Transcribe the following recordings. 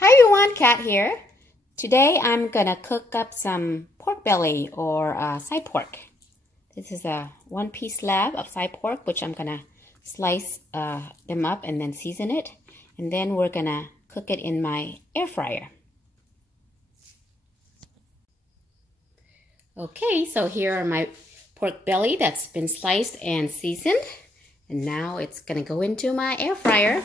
Hi everyone, Kat here. Today I'm gonna cook up some pork belly or side pork. This is a 1-piece slab of side pork, which I'm gonna slice them up and then season it. And then we're gonna cook it in my air fryer. Okay, so here are my pork belly that's been sliced and seasoned. And now it's gonna go into my air fryer.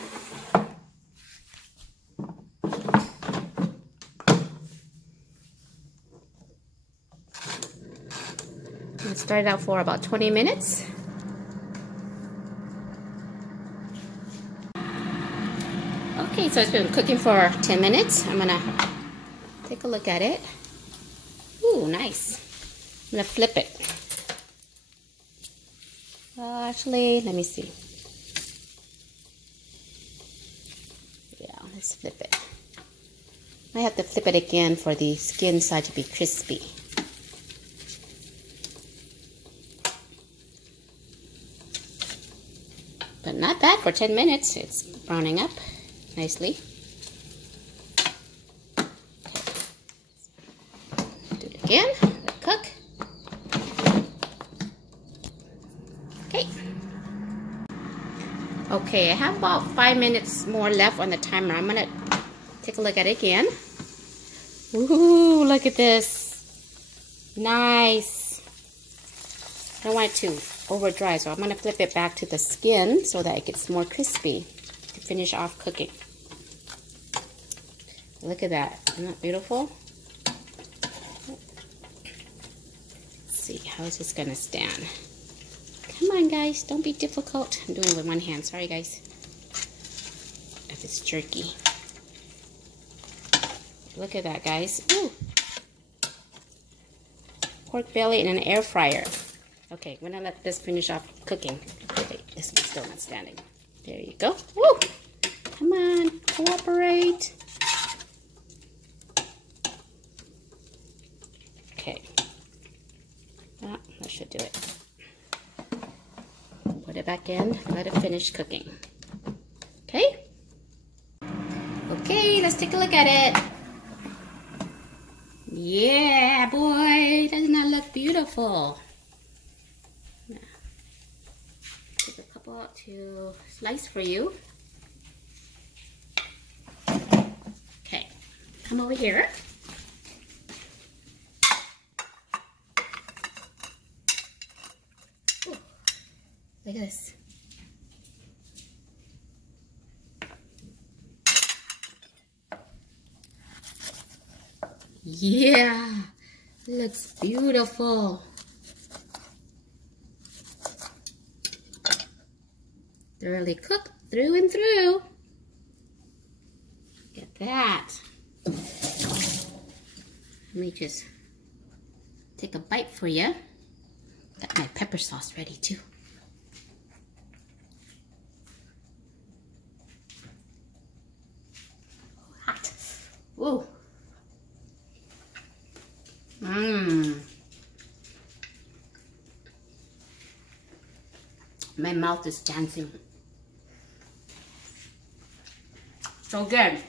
It started out for about 20 minutes. Okay, so it's been cooking for 10 minutes. I'm gonna take a look at it. Ooh, nice. I'm gonna flip it. Actually, let me see. Yeah, let's flip it. I have to flip it again for the skin side to be crispy. But not bad for 10 minutes. It's browning up nicely. Okay. Do it again. Let it cook. Okay. Okay, I have about 5 minutes more left on the timer. I'm gonna take a look at it again. Ooh, look at this. Nice. I don't want it to over dry, so I'm going to flip it back to the skin so that it gets more crispy to finish off cooking. Look at that. Isn't that beautiful? Let's see, how is this going to stand? Come on, guys. Don't be difficult. I'm doing it with one hand. Sorry, guys. If it's jerky. Look at that, guys. Ooh. Pork belly in an air fryer. Okay, I'm gonna let this finish off cooking. Okay, this one's still not standing. There you go. Woo! Come on, cooperate. Okay. Oh, that should do it. Put it back in, let it finish cooking. Okay? Okay, let's take a look at it. Yeah, boy, doesn't that look beautiful? Take a couple out to slice for you. Okay, come over here. Ooh, look at this. Yeah, looks beautiful. Thoroughly cooked through and through. Look at that. Let me just take a bite for you. Got my pepper sauce ready too. Hot. Whoa. Mmm. My mouth is dancing. So good.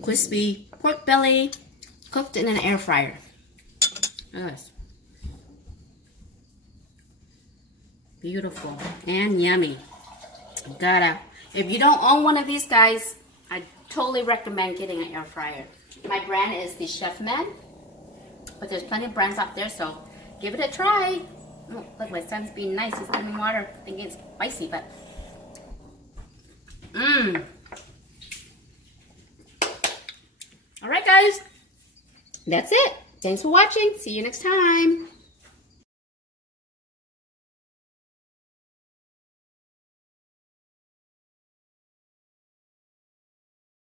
Crispy pork belly cooked in an air fryer. Look at this. Beautiful and yummy. If you don't own one of these guys, I totally recommend getting an air fryer. My brand is the Chefman, but there's plenty of brands out there, so give it a try. Oh, look, my son's being nice. He's drinking water, thinking it's spicy, but All right, guys, that's it. Thanks for watching. See you next time.